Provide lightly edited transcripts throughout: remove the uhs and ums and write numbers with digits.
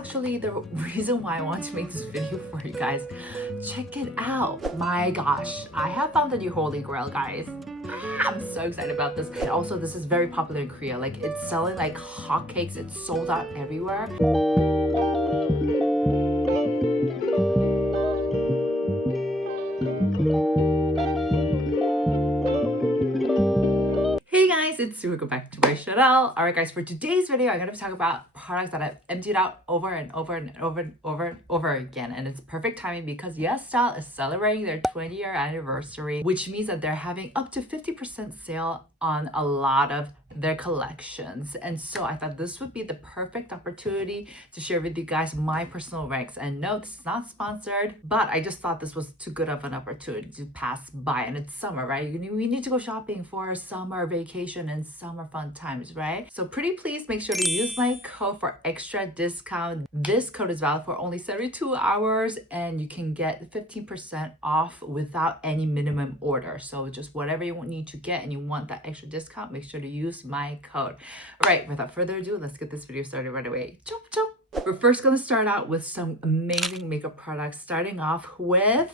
actually the reason why I want to make this video for you guys. Check it out. My gosh, I have found the new holy grail, guys. I'm so excited about this. And also, this is very popular in Korea. Like, it's selling like hotcakes. It's sold out everywhere. Hey guys, it's Coringco back to my channel. Alright guys, for today's video, I'm going to talk about products that I've emptied out over and over again. And it's perfect timing because Yes Style is celebrating their 20-year anniversary, which means that they're having up to 50% sale on a lot of their collections. And so I thought this would be the perfect opportunity to share with you guys my personal ranks. And no, this is not sponsored, but I just thought this was too good of an opportunity to pass by. And it's summer, right? We need to go shopping for summer vacation and summer fun times, right? So pretty please make sure to use my code for extra discount. This code is valid for only 72 hours and you can get 15% off without any minimum order. So just whatever you need to get and you want that extra discount, make sure to use my code. All right, without further ado, let's get this video started right away. Chop, chop. We're first going to start out with some amazing makeup products, starting off with,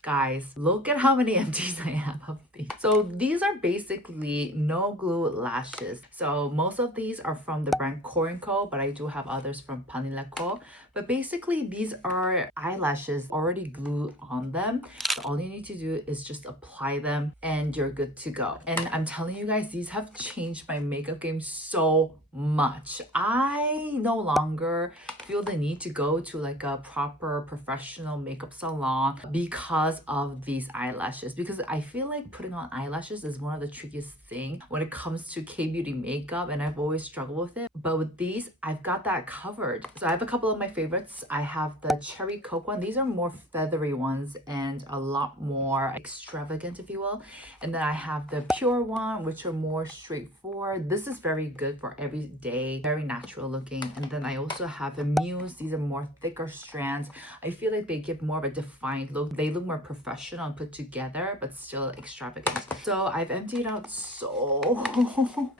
guys, look at how many empties I have of these. So these are basically no glue lashes. So most of these are from the brand Coringco, but I do have others from Parnell. But basically these are eyelashes already glued on them. So all you need to do is just apply them and you're good to go. And I'm telling you guys, these have changed my makeup game so much. I no longer feel the need to go to like a proper professional makeup salon because of these eyelashes, because I feel like putting on eyelashes is one of the trickiest thing when it comes to K-beauty makeup, and I've always struggled with it. But with these, I've got that covered. So I have a couple of my favorites. I have the cherry coke one. These are more feathery ones and a lot more extravagant, if you will. And then I have the pure one, which are more straightforward. This is very good for every day, very natural looking. And then I also have the Muse. These are more thicker strands. I feel like they give more of a defined look. They look more professional and put together, but still extravagant. So I've emptied out so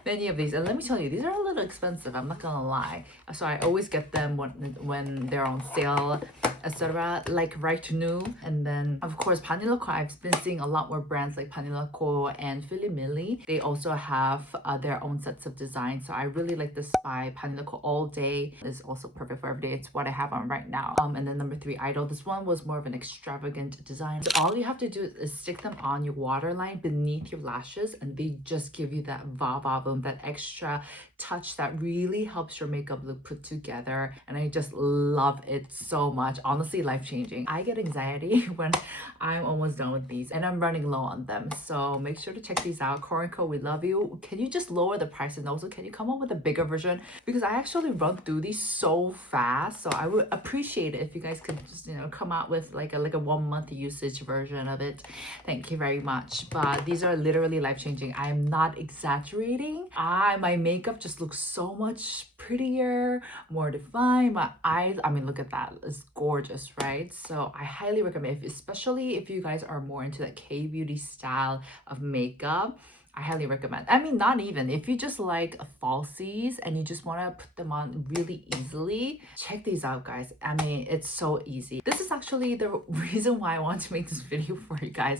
many of these, and let me tell you, these are a little expensive, I'm not gonna lie. So I always get them when they're on sale, etc. Like right new. And then of course Parnell, I've been seeing a lot more brands like Parnell and Millie. They also have their own sets of designs. So I really like this by Parnell All Day. Is also perfect for every day. It's what I have on right now. And then number 3, Idol. This one was more of an extravagant design. So all you have to do is stick them on your waterline beneath your lashes, and they just give you that va-va-voom, that extra touch that really helps your makeup look put together. And I just love it so much. Honestly, life-changing. I get anxiety when I'm almost done with these and I'm running low on them. So make sure to check these out. Coringco, we love you. Can you just lower the price, and also can you come up with a bigger version? Because I actually run through these so fast. So I would appreciate it if you guys could just, you know, come out with like a 1-month usage version of it. Thank you very much. But these are literally life-changing. I'm not exaggerating. My makeup just looks so much prettier, more defined. My eyes, I mean, look at that. It's gorgeous, right? So I highly recommend, especially if you guys are more into that K-beauty style of makeup. I highly recommend. I mean, not even. If you just like falsies and you just want to put them on really easily, check these out, guys. I mean, it's so easy. This is actually the reason why I want to make this video for you guys.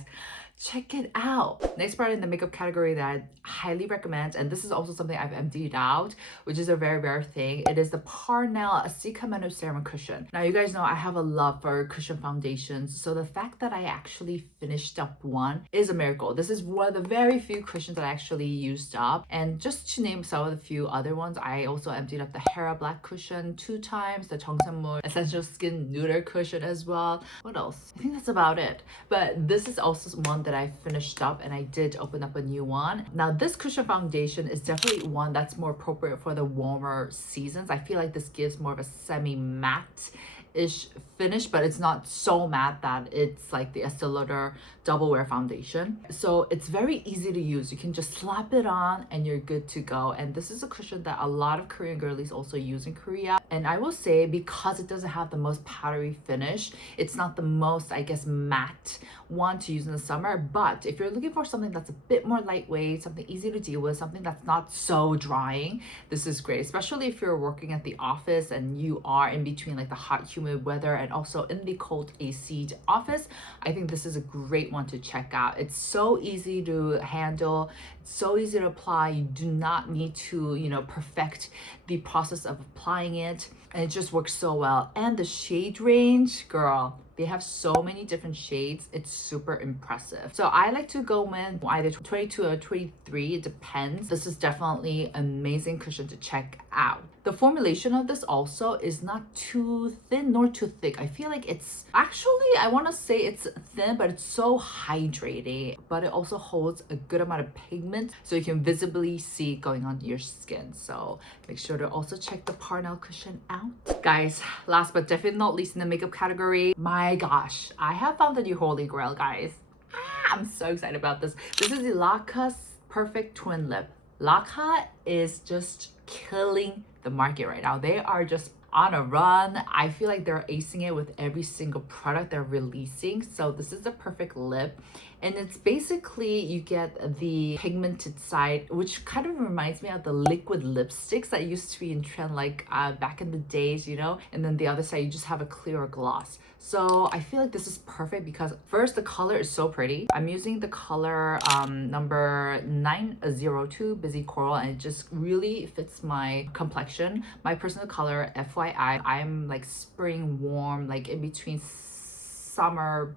Check it out. Next product in the makeup category that I highly recommend, and this is also something I've emptied out, which is a very rare thing. It is the Parnell Cicamanu Serum Cushion. Now, you guys know I have a love for cushion foundations, so the fact that I actually finished up one is a miracle. This is one of the very few cushions that I actually used up. And just to name some of the few other ones, I also emptied up the Hara Black Cushion 2 times, the Serum Essential Skin Nude Cushion as well. What else? I think that's about it. But this is also one that I finished up, and I did open up a new one. Now, this cushion foundation is definitely one that's more appropriate for the warmer seasons. I feel like this gives more of a semi-matte ish finish, but it's not so matte that it's like the Estee Lauder double wear foundation. So it's very easy to use. You can just slap it on and you're good to go. And this is a cushion that a lot of Korean girlies also use in Korea. And I will say, because it doesn't have the most powdery finish, it's not the most, I guess, matte one to use in the summer. But if you're looking for something that's a bit more lightweight, something easy to deal with, something that's not so drying, this is great, especially if you're working at the office and you are in between like the hot humid weather and also in the cold AC'd office. I think this is a great one to check out. It's so easy to handle, it's so easy to apply. You do not need to, you know, perfect the process of applying it, and it just works so well. And the shade range, girl, they have so many different shades. It's super impressive. So I like to go in either 22 or 23, it depends. This is definitely an amazing cushion to check out. The formulation of this also is not too thin nor too thick. I feel like it's actually, I want to say it's thin, but it's so hydrating. But it also holds a good amount of pigment, so you can visibly see going onto your skin. So make sure to also check the Parnell cushion out. Guys, last but definitely not least in the makeup category, my gosh, I have found the new holy grail, guys. I'm so excited about this. This is the Laka's Perfect Twin Lip. Laka is just killing the market right now. They are just on a run. I feel like they're acing it with every single product they're releasing. So this is the perfect lip, and it's basically, you get the pigmented side, which kind of reminds me of the liquid lipsticks that used to be in trend like back in the days, you know, and then the other side you just have a clearer gloss. So I feel like this is perfect because first, the color is so pretty. I'm using the color number 902 Busy Coral, and it just really fits my complexion. My personal color, FYI, I'm like spring warm, like in between summer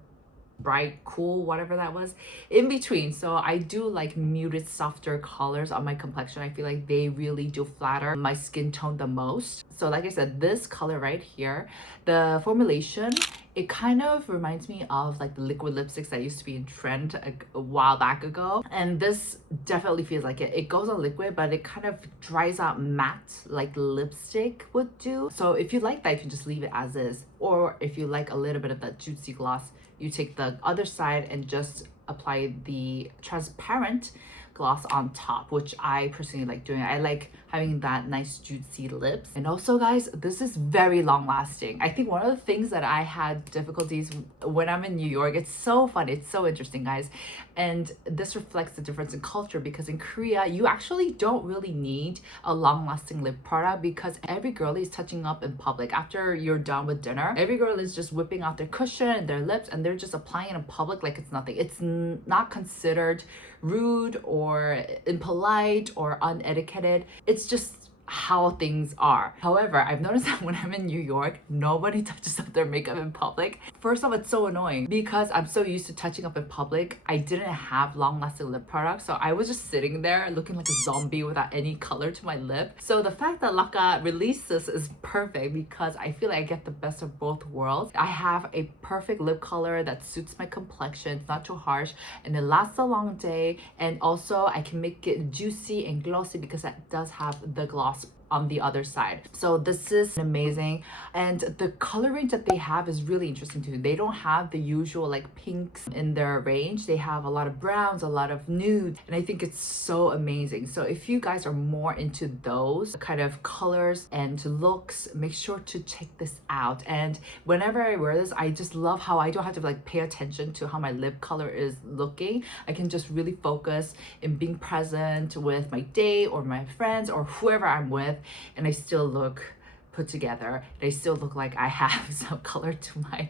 bright, cool, whatever that was, in between. So I do like muted, softer colors on my complexion. I feel like they really do flatter my skin tone the most. So like I said, this color right here, the formulation, it kind of reminds me of like the liquid lipsticks that used to be in trend a while back ago. And this definitely feels like it. It goes on liquid, but it kind of dries out matte like lipstick would do. So if you like that, you can just leave it as is. Or if you like a little bit of that juicy gloss, you take the other side and just apply the transparent gloss on top, which I personally like doing. I like having that nice juicy lips. And also, guys, this is very long lasting. I think one of the things that I had difficulties when I'm in New York, it's so fun, it's so interesting, guys, and this reflects the difference in culture, because in Korea you actually don't really need a long lasting lip product, because every girl is touching up in public. After you're done with dinner, every girl is just whipping out their cushion and their lips, and they're just applying it in public like it's nothing. It's not considered rude or impolite or unetiquetted. It's just how things are. However, I've noticed that when I'm in New York, nobody touches up their makeup in public. First off, it's so annoying because I'm so used to touching up in public. I didn't have long-lasting lip products, so I was just sitting there looking like a zombie without any color to my lip. So the fact that Laka released this is perfect, because I feel like I get the best of both worlds. I have a perfect lip color that suits my complexion. It's not too harsh, and it lasts a long day, and also I can make it juicy and glossy because it does have the gloss on the other side. So this is amazing, and the color range that they have is really interesting too. They don't have the usual like pinks in their range. They have a lot of browns, a lot of nudes, and I think it's so amazing. So if you guys are more into those kind of colors and looks, make sure to check this out. And whenever I wear this, I just love how I don't have to like pay attention to how my lip color is looking. I can just really focus in being present with my date or my friends or whoever I'm with, and I still look put together, and I still look like I have some color to my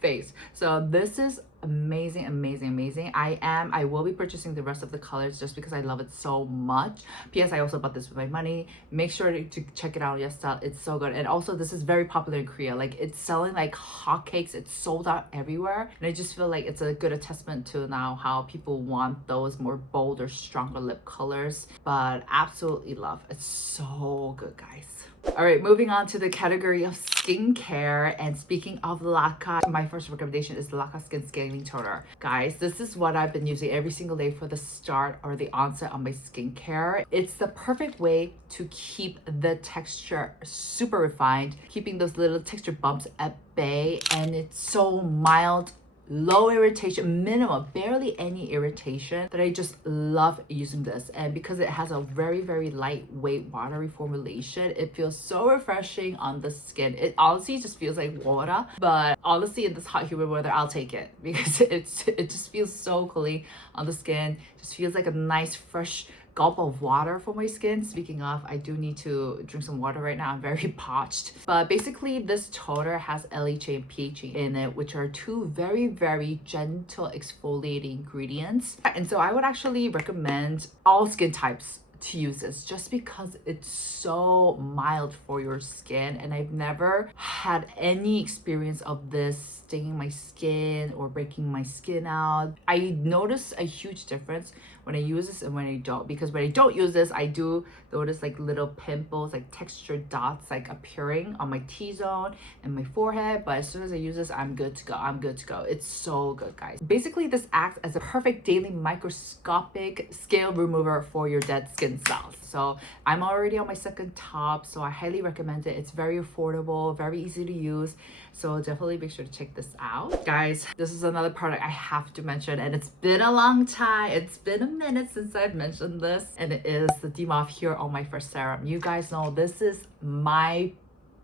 face. So this is amazing, amazing, amazing. I will be purchasing the rest of the colors just because I love it so much. P.S. I also bought this with my money. Make sure to check it out, yes, it's so good. And also, this is very popular in Korea. Like, it's selling like hotcakes. It's sold out everywhere, and I just feel like it's a good testament to now how people want those more bolder, stronger lip colors. But absolutely love. It's so good, guys. All right, moving on to the category of skincare. And speaking of Laka, my first recommendation is the Laka Skin Scaling Toner. Guys, this is what I've been using every single day for the start or the onset of my skincare. It's the perfect way to keep the texture super refined, keeping those little texture bumps at bay, and it's so mild, low irritation, minimal, barely any irritation, that I just love using this. And because it has a very lightweight watery formulation, it feels so refreshing on the skin. It honestly just feels like water, but honestly in this hot humid weather I'll take it because it just feels so cooling on the skin. Just feels like a nice fresh gulp of water for my skin. Speaking of, I do need to drink some water right now. I'm very parched. But basically, this toner has LHA and PHA in it, which are two very gentle exfoliating ingredients. And so I would actually recommend all skin types to use this just because it's so mild for your skin, and I've never had any experience of this stinging my skin or breaking my skin out. I notice a huge difference when I use this and when I don't, because when I don't use this, I do notice like little pimples, like textured dots like appearing on my T-zone and my forehead. But as soon as I use this, I'm good to go. I'm good to go. It's so good, guys. Basically, this acts as a perfect daily microscopic scale remover for your dead skin cells. So I'm already on my second tub, so I highly recommend it. It's very affordable, very easy to use. So definitely make sure to check this out. Guys, this is another product I have to mention, and it's been a long time. It's been a minute since I've mentioned this, and it is the Demov Here on My First Serum. You guys know this is my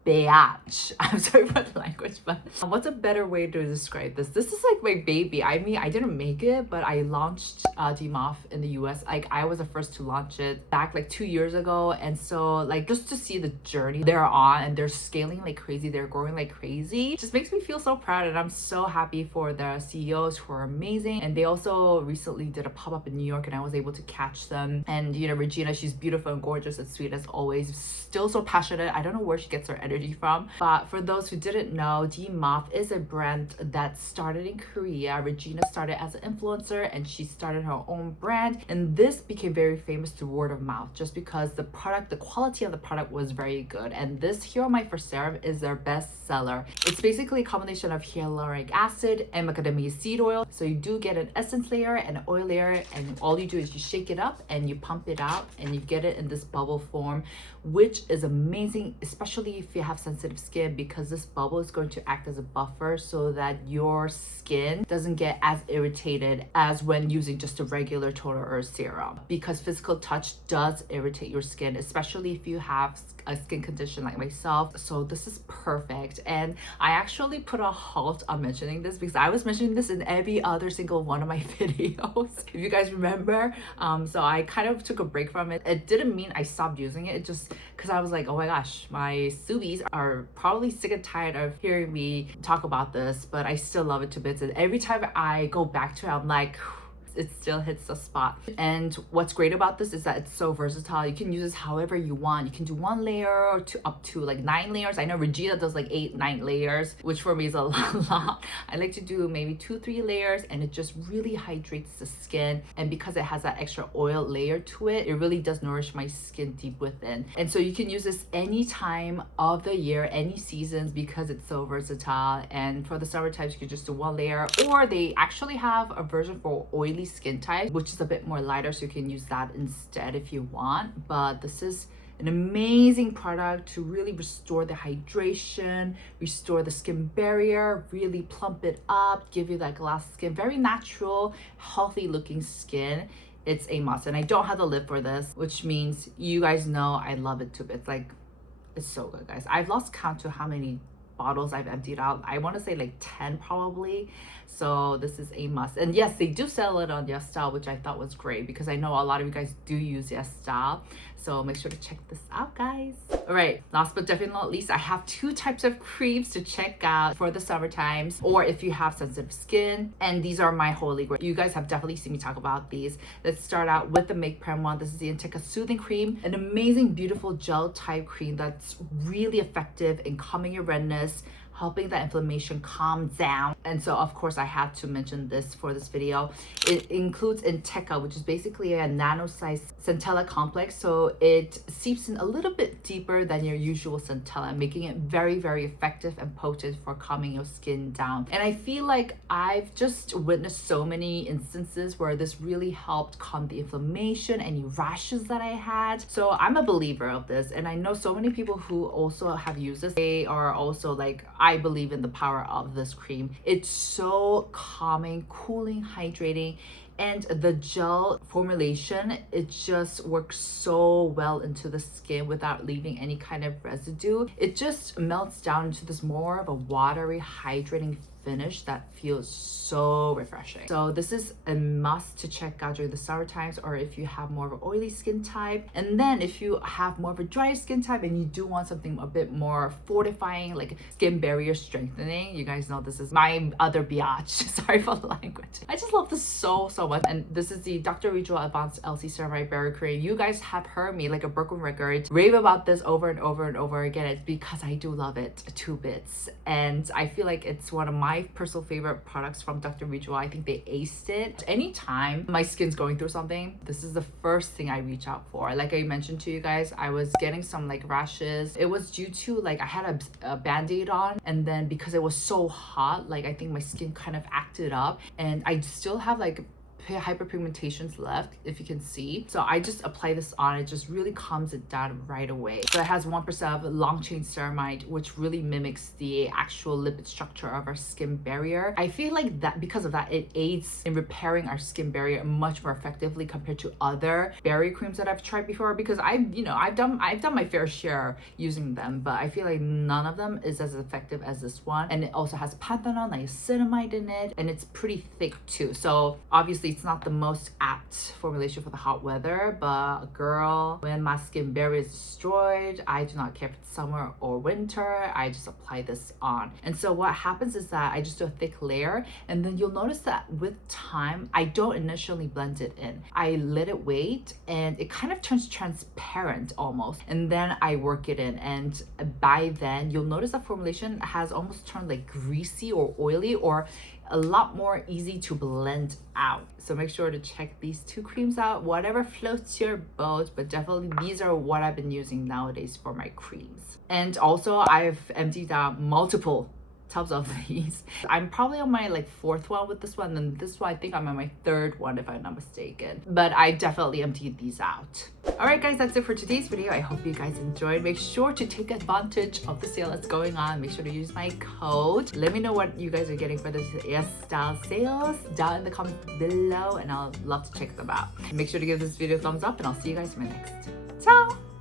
bitch. I'm sorry for the language, but what's a better way to describe this? This is like my baby. I mean, I didn't make it, but I launched Demov in the US. Like, I was the first to launch it back like 2 years ago. And so like just to see the journey they're on, and they're scaling like crazy, they're growing like crazy, just makes me feel so proud. And I'm so happy for the CEOs who are amazing. And they also recently did a pop-up in New York, and I was able to catch them. And you know, Regina, she's beautiful and gorgeous and sweet as always, still so passionate. I don't know where she gets her energy from. But for those who didn't know, Demov is a brand that started in Korea. Regina started as an influencer, and she started her own brand, and this became very famous through word of mouth just because the quality of the product was very good. And this Here on My First Serum is their best seller. It's basically a combination of hyaluronic acid and macadamia seed oil. So you do get an essence layer and an oil layer, and all you do is you shake it up and you pump it out, and you get it in this bubble form, which is amazing, especially if you have sensitive skin, because this bubble is going to act as a buffer so that your skin doesn't get as irritated as when using just a regular toner or serum, because physical touch does irritate your skin, especially if you have a skin condition like myself. So this is perfect. And I actually put a halt on mentioning this because I was mentioning this in every other single one of my videos, if you guys remember. So I kind of took a break from it. It didn't mean I stopped using it. It just because I was like, oh my gosh, my Subis are probably sick and tired of hearing me talk about this, but I still love it to bits. And every time I go back to it, I'm like, it still hits the spot. And what's great about this is that it's so versatile. You can use this however you want. You can do 1 layer or up to like 9 layers. I know Regina does like 8-9 layers, which for me is a lot. I like to do maybe 2-3 layers, and it just really hydrates the skin. And because it has that extra oil layer to it, it really does nourish my skin deep within. And so you can use this any time of the year, any seasons, because it's so versatile. And for the summer types, you can just do 1 layer, or they actually have a version for oily skin type, which is a bit more lighter, so you can use that instead if you want. But this is an amazing product to really restore the hydration, restore the skin barrier, really plump it up, give you that glass skin, very natural, healthy looking skin. It's a must. And I don't have the lid for this, which means you guys know I love it to bits. Like, it's so good, guys. I've lost count to how many bottles I've emptied out. I want to say like 10 probably. So this is a must. And yes, they do sell it on YesStyle, which I thought was great because I know a lot of you guys do use YesStyle. So make sure to check this out, guys. All right, last but definitely not least, I have 2 types of creams to check out for the summer times, or if you have sensitive skin. And these are my holy grail. You guys have definitely seen me talk about these. Let's start out with the Make Prem one. This is the Inteca Soothing Cream, an amazing, beautiful gel type cream that's really effective in calming your redness, helping that inflammation calm down. And so of course I had to mention this for this video. It includes Inteca, which is basically a nano-sized centella complex, so it seeps in a little bit deeper than your usual centella, making it very, very effective and potent for calming your skin down. And I feel like I've just witnessed so many instances where this really helped calm the inflammation, any rashes that I had. So I'm a believer of this, and I know so many people who also have used this. They are also like, I believe in the power of this cream. It's so calming, cooling, hydrating, and the gel formulation, it just works so well into the skin without leaving any kind of residue. It just melts down into this more of a watery, hydrating finish that feels so refreshing. So this is a must to check out during the summer times, or if you have more of an oily skin type. And then if you have more of a dry skin type and you do want something a bit more fortifying, like skin barrier strengthening, you guys know this is my other biatch. Sorry for the language. I just love this so much. And this is the Dr. Ritual Advanced LC Ceramide Barrier Cream. You guys have heard me like a broken record rave about this over and over again. It's because I do love it to bits, and I feel like it's one of my personal favorite products from Dr. Ritual. I think they aced it. Anytime my skin's going through something, this is the first thing I reach out for. Like I mentioned to you guys, I was getting some like rashes. It was due to like I had a band-aid on, and then because it was so hot, like I think my skin kind of acted up, and I still have like hyperpigmentations left, if you can see. So I just apply this on. It just really calms it down right away. So it has 1% of long chain ceramide, which really mimics the actual lipid structure of our skin barrier. I feel like that because of that, it aids in repairing our skin barrier much more effectively compared to other barrier creams that I've tried before, because I've done my fair share using them, but I feel like none of them is as effective as this one. And it also has panthenol, niacinamide in it, and it's pretty thick too. So obviously it's not the most apt formulation for the hot weather, but girl, when my skin barrier is destroyed, I do not care if it's summer or winter, I just apply this on. And so what happens is that I just do a thick layer, and then you'll notice that with time, I don't initially blend it in. I let it wait, and it kind of turns transparent almost, and then I work it in. And by then, you'll notice that formulation has almost turned like greasy or oily, or a lot more easy to blend out. So make sure to check these two creams out, whatever floats your boat, but definitely these are what I've been using nowadays for my creams. And also I've emptied out multiple tubs of these. I'm probably on my like 4th one with this one, and this one I think I'm on my 3rd one if I'm not mistaken, but I definitely emptied these out. All right guys, that's it for today's video. I hope you guys enjoyed. Make sure to take advantage of the sale that's going on. Make sure to use my code. Let me know what you guys are getting for this style sales down in the comments below, and I'll love to check them out. Make sure to give this video a thumbs up, and I'll see you guys in my next. Ciao!